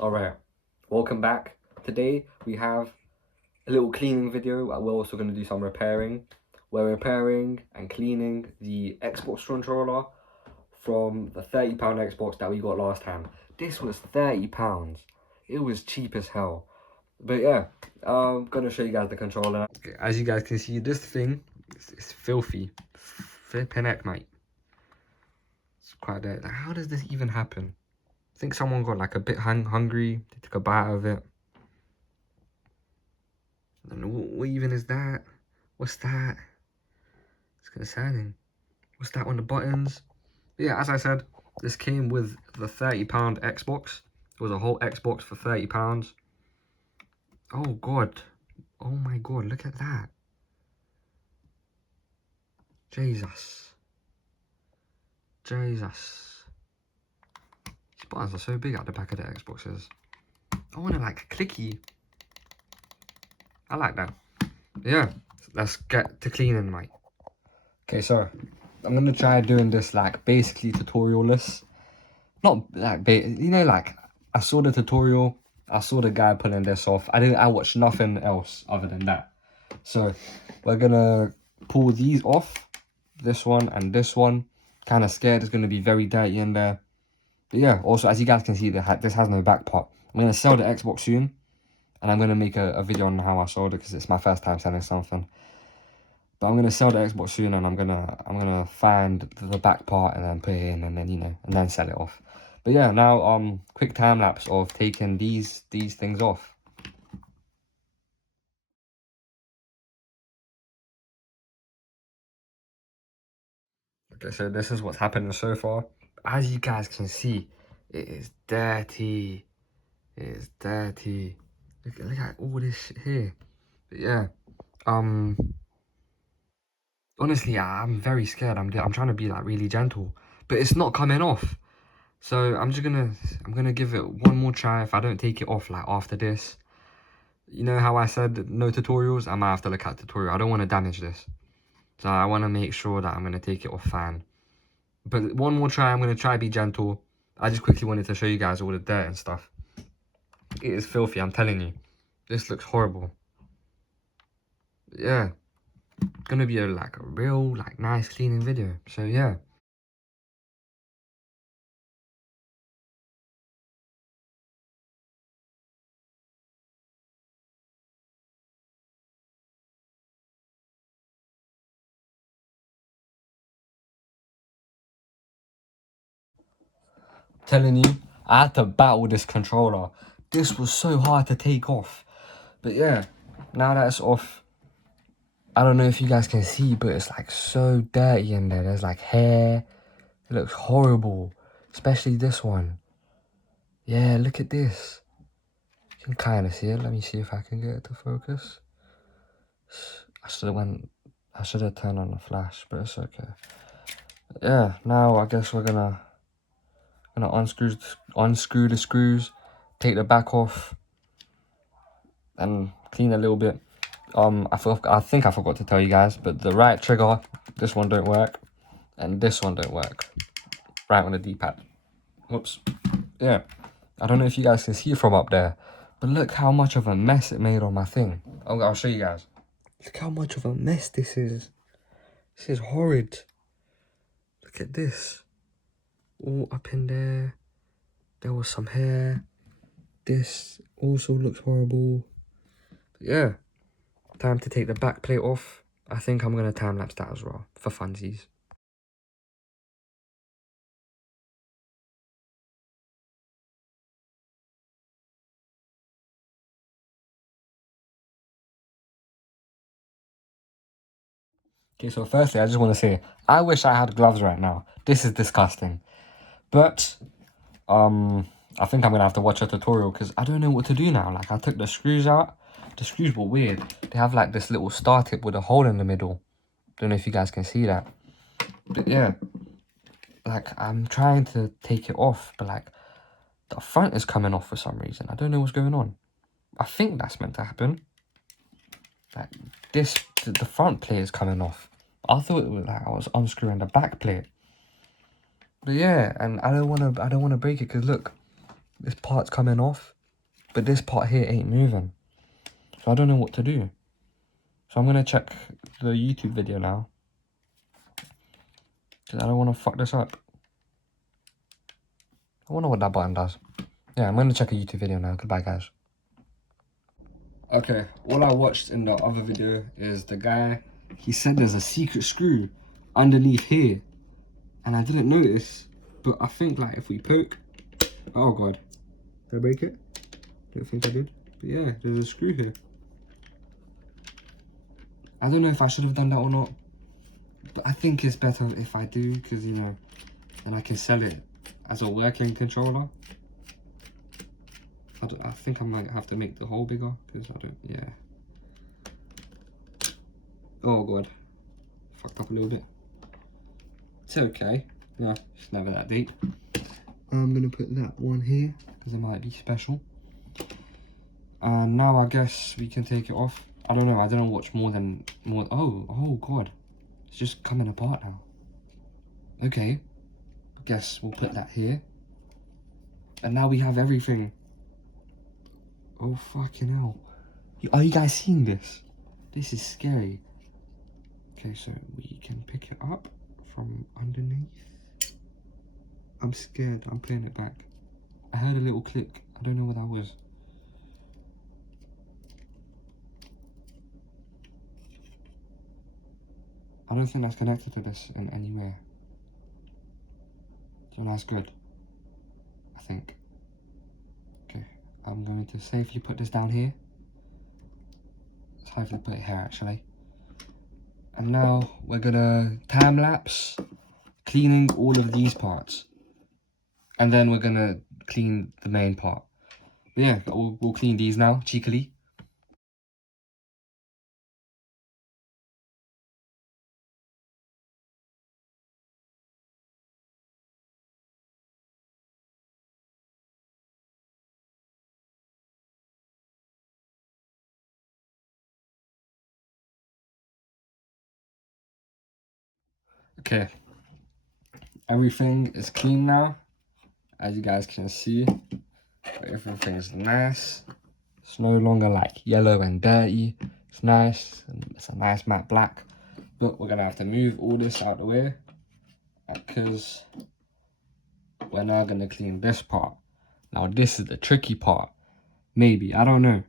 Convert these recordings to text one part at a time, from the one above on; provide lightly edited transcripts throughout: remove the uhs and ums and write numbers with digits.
Alright, welcome back. Today we have a little cleaning video. We're also going to do some repairing. We're repairing and cleaning the Xbox controller from the £30 Xbox that we got last time. This was £30. It was cheap as hell. But yeah, I'm going to show you guys the controller. Okay, as you guys can see, this thing is filthy. Flipping heck, mate. It's quite dead. Like, how does this even happen? I think someone got like a bit hungry. They took a bite out of it. And what even is that? What's that? It's concerning. What's that on the buttons? But yeah, as I said, this came with the £30 Xbox. It was a whole Xbox for £30. Oh god. Oh my god, look at that. Jesus. Jesus. These buttons are so big at the back of the Xboxes. I want to like clicky. I like that. Yeah, let's get to cleaning, mate. Okay, so I'm gonna try doing this like basically tutorial-less. Not like like I saw the tutorial, I saw the guy pulling this off. I watched nothing else other than that. So we're gonna pull these off, this one and this one. Kind of scared it's gonna be very dirty in there. But yeah, also as you guys can see, this has no back part. I'm gonna sell the Xbox soon, and I'm gonna make a video on how I sold it because it's my first time selling something. But I'm gonna sell the Xbox soon, and I'm gonna find the back part and then put it in, and then and then sell it off. But yeah, now quick time lapse of taking these things off. Okay, so this is what's happening so far. As you guys can see, it is dirty. It is dirty. Look at all this shit here. But yeah, honestly, I'm very scared. I'm trying to be like really gentle, but it's not coming off. So I'm gonna give it one more try. If I don't take it off like after this, you know how I said no tutorials? I might have to look at tutorial. I don't want to damage this. So I want to make sure that I'm gonna take it off fine. But one more try, I'm gonna try to be gentle. I just quickly wanted to show you guys all the dirt and stuff. It is filthy, I'm telling you. This looks horrible. Yeah. Gonna be a real nice cleaning video. So yeah. Telling you, I had to battle this controller. This was so hard to take off. But yeah, now that it's off, I don't know if you guys can see, but it's like so dirty in there. There's like hair. It looks horrible. Especially this one. Yeah, look at this. You can kind of see it. Let me see if I can get it to focus. I should have turned on the flash, but it's okay. Yeah, now I guess we're gonna unscrew the screws, take the back off, and clean a little bit. I think I forgot to tell you guys, but the right trigger, this one don't work, and this one don't work. Right on the D-pad. Oops. Yeah. I don't know if you guys can see from up there, but look how much of a mess it made on my thing. I'll show you guys. Look how much of a mess this is. This is horrid. Look at this. All up in there. There was some hair. This also looks horrible. But yeah. Time to take the back plate off. I think I'm going to time-lapse that as well, for funsies. Okay, so firstly, I just want to say, I wish I had gloves right now. This is disgusting. But, I think I'm going to have to watch a tutorial because I don't know what to do now. Like, I took the screws out. The screws were weird. They have, like, this little star tip with a hole in the middle. Don't know if you guys can see that. But, yeah. Like, I'm trying to take it off, but, like, the front is coming off for some reason. I don't know what's going on. I think that's meant to happen. Like, the front plate is coming off. I thought it was like I was unscrewing the back plate. But yeah, and I don't wanna break it because look, this part's coming off, but this part here ain't moving. So I don't know what to do. So I'm gonna check the YouTube video now, because I don't want to fuck this up. I wonder what that button does. Yeah, I'm gonna check a YouTube video now. Goodbye, guys. Okay, all I watched in the other video is the guy, he said there's a secret screw underneath here, and I didn't notice, but I think like if we poke, oh god, did I break it? Don't think I did, but yeah, there's a screw here. I don't know if I should have done that or not, but I think it's better if I do, because you know, then I can sell it as a working controller. I think I might have to make the hole bigger, because I don't, yeah. Oh god, fucked up a little bit. It's okay, yeah, it's never that deep. I'm gonna put that one here, because it might be special. And now I guess we can take it off. I don't know, I didn't watch oh god, it's just coming apart now. Okay, I guess we'll put that here. And now we have everything. Oh fucking hell. Are you guys seeing this? This is scary. Okay, so we can pick it up from underneath. I'm scared, I'm playing it back. I heard a little click, I don't know what that was. I don't think that's connected to this in any way. So that's good, I think. Okay, I'm going to safely put this down here. Safely put it here actually. And now we're gonna time lapse cleaning all of these parts. And then we're gonna clean the main part. But yeah, we'll clean these now, cheekily. Okay, everything is clean now, as you guys can see. Everything is nice. It's no longer like yellow and dirty. It's nice, it's a nice matte black. But we're gonna have to move all this out of the way, because we're now gonna clean this part. Now this is the tricky part. Maybe, I don't know.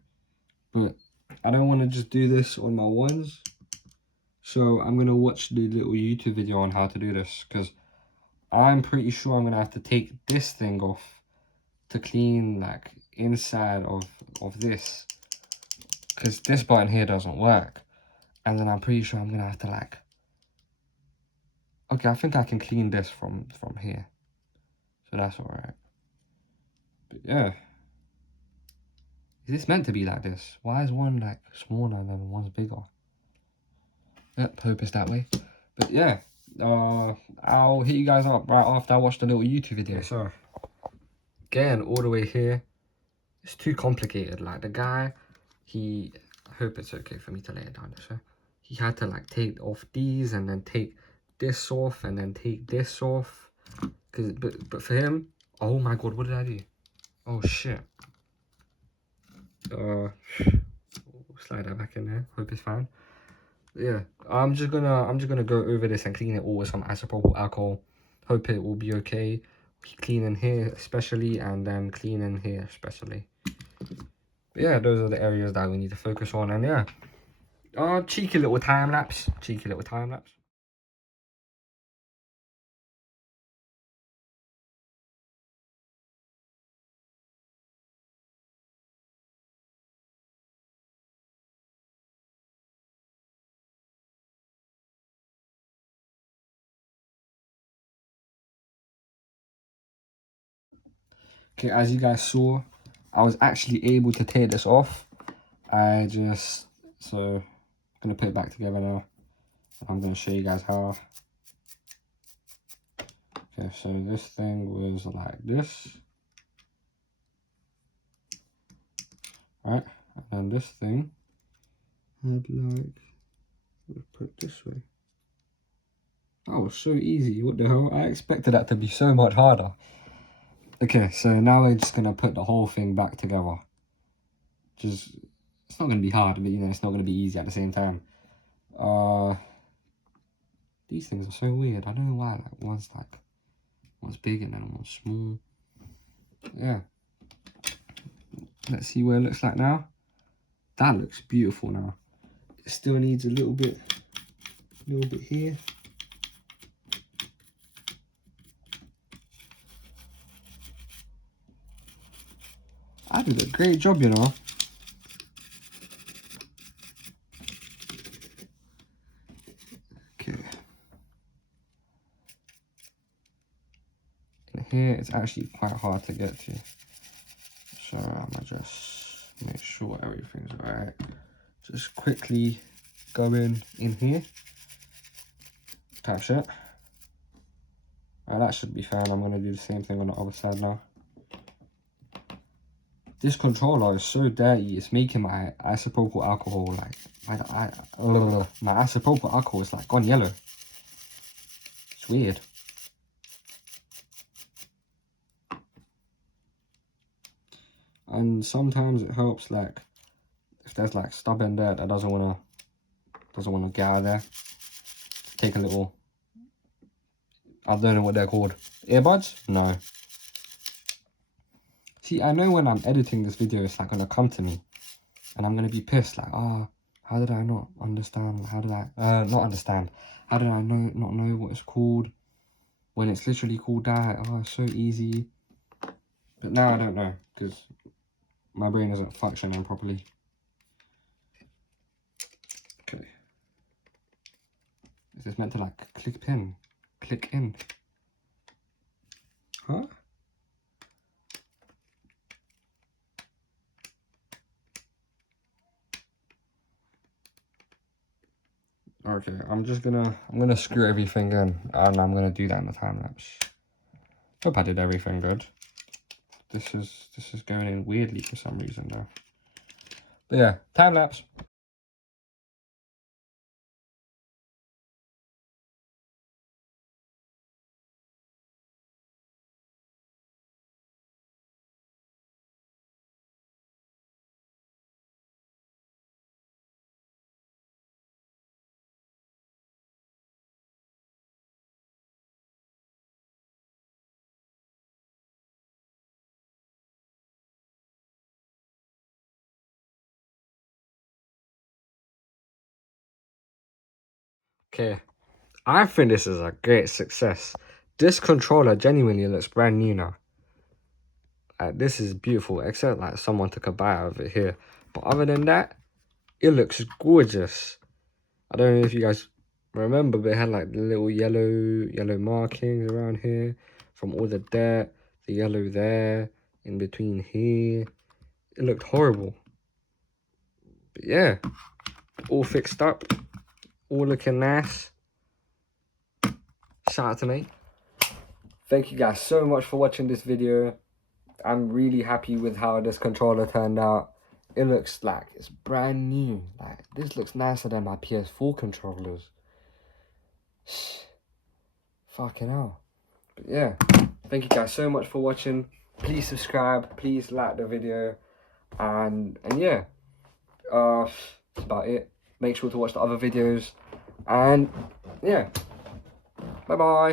But I don't want to just do this on my ones. So I'm gonna watch the little YouTube video on how to do this, because I'm pretty sure I'm gonna have to take this thing off to clean like inside of this, because this button here doesn't work. And then I'm pretty sure I'm gonna have to like, okay, I think I can clean this from here, so that's all right. But yeah, is this meant to be like this? Why is one like smaller than one's bigger? Yep, hope it's that way. But yeah, I'll hit you guys up right after I watch the little YouTube video. Okay, so getting all the way here, it's too complicated. Like the guy, I hope it's okay for me to lay it down this way. He had to like take off these and then take this off and then take this off. But for him, oh my god, what did I do? Oh shit. Slide that back in there. Hope it's fine. Yeah, I'm just gonna go over this and clean it all with some isopropyl alcohol. Hope it will be okay. Cleaning here especially, and then cleaning here especially. But yeah, those are the areas that we need to focus on. And yeah, cheeky little time lapse. Cheeky little time lapse. Okay, as you guys saw, I was actually able to take this off. So I'm gonna put it back together now. I'm gonna show you guys how. Okay, so this thing was like this. Right, and then this thing had like, put it this way. That was so easy, what the hell? I expected that to be so much harder. Okay, so now we're just gonna put the whole thing back together. Just, it's not gonna be hard, but you know, it's not gonna be easy at the same time. These things are so weird. I don't know why. Like one's big and then one's small. Yeah. Let's see what it looks like now. That looks beautiful now. It still needs a little bit here. I did a great job, you know. Okay. And here it's actually quite hard to get to. So I'm gonna just make sure everything's alright. Just quickly go in here. Touch it. That should be fine. I'm gonna do the same thing on the other side now. This controller is so dirty. It's making my isopropyl alcohol my isopropyl alcohol is like gone yellow. It's weird. And sometimes it helps, like if there's like stub in there that doesn't wanna get out of there. Take a little, I don't know what they're called. Earbuds? No. See, I know when I'm editing this video, it's like gonna come to me, and I'm gonna be pissed. Like, how did I not understand? How did I not understand? How did I not know what it's called when it's literally called that? Oh, it's so easy. But now I don't know because my brain isn't functioning properly. Okay. Is this meant to like click in? Huh? Okay, I'm gonna screw everything in, and I'm gonna do that in the time lapse. Hope I did everything good. This is going in weirdly for some reason though. But yeah, time lapse. Okay, I think this is a great success. This controller genuinely looks brand new now. This is beautiful, except like someone took a bite of it here. But other than that, it looks gorgeous. I don't know if you guys remember, but it had like the little yellow markings around here from all the dirt, the yellow there, in between here. It looked horrible. But yeah, all fixed up, all looking nice. Shout out to me. Thank you guys so much for watching this video. I'm really happy with how this controller turned out. It looks like it's brand new. Like, this looks nicer than my PS4 controllers. Fucking hell. But yeah, thank you guys so much for watching. Please subscribe, please like the video, and yeah, that's about it. Make sure to watch the other videos, and yeah, bye bye.